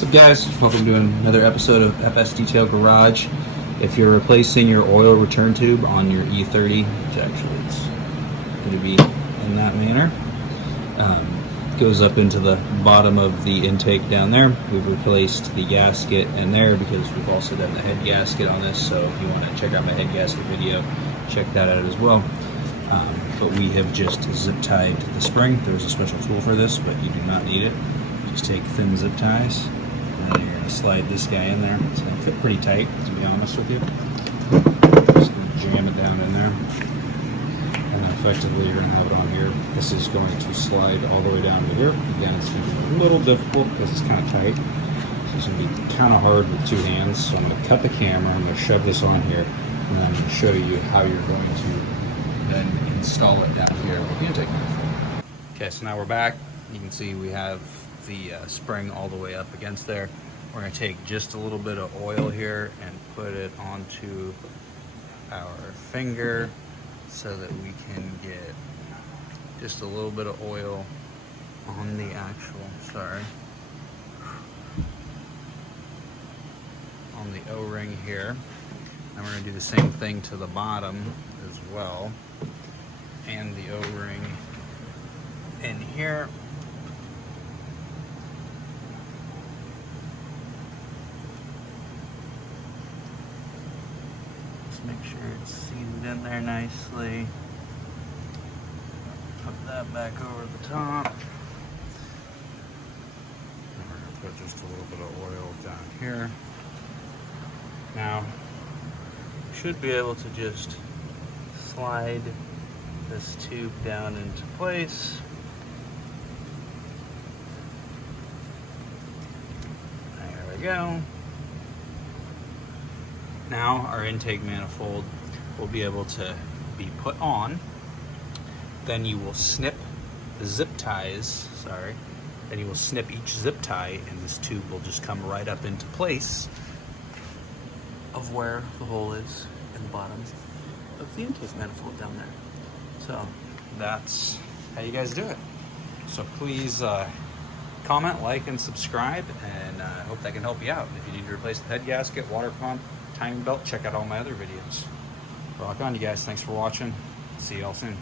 What's up, guys? Welcome to another episode of FS Detail Garage. If you're replacing your oil return tube on your E30, it's going to be in that manner. Goes up into the bottom of the intake down there. We've replaced the gasket in there because we've also done the head gasket on this, so if you want to check out my head gasket video, check that out as well. But we have just zip tied the spring. There's a special tool for this, but you do not need it. Just take thin zip ties, and then you're going to slide this guy in there. It's going to fit pretty tight, to be honest with you. Just going to jam it down in there. And then effectively you're going to have it on here. This is going to slide all the way down to here. Again, it's going to be a little difficult because it's kind of tight. So it's going to be kind of hard with two hands. So I'm going to cut the camera, I'm going to shove this on here, and then I'm going to show you how you're going to then install it down here with the intake manifold. Okay, so now we're back. You can see we have the spring all the way up against there. We're going to take just a little bit of oil here and put it onto our finger so that we can get just a little bit of oil on the actual, on the O-ring here. And we're going to do the same thing to the bottom as well, and the O-ring in here. Just make sure it's seated in there nicely. Put that back over the top. And we're going to put just a little bit of oil down here. Now, you should be able to just slide this tube down into place. There we go. Now our intake manifold will be able to be put on. Then you will snip the zip ties, then you will snip each zip tie, and this tube will just come right up into place of where the hole is in the bottom of the intake manifold down there. So that's how you guys do it. So please comment, like, and subscribe, and I hope that can help you out. If you need to replace the head gasket, water pump, timing belt, check out all my other videos. Rock on, you guys. Thanks for watching. See you all soon.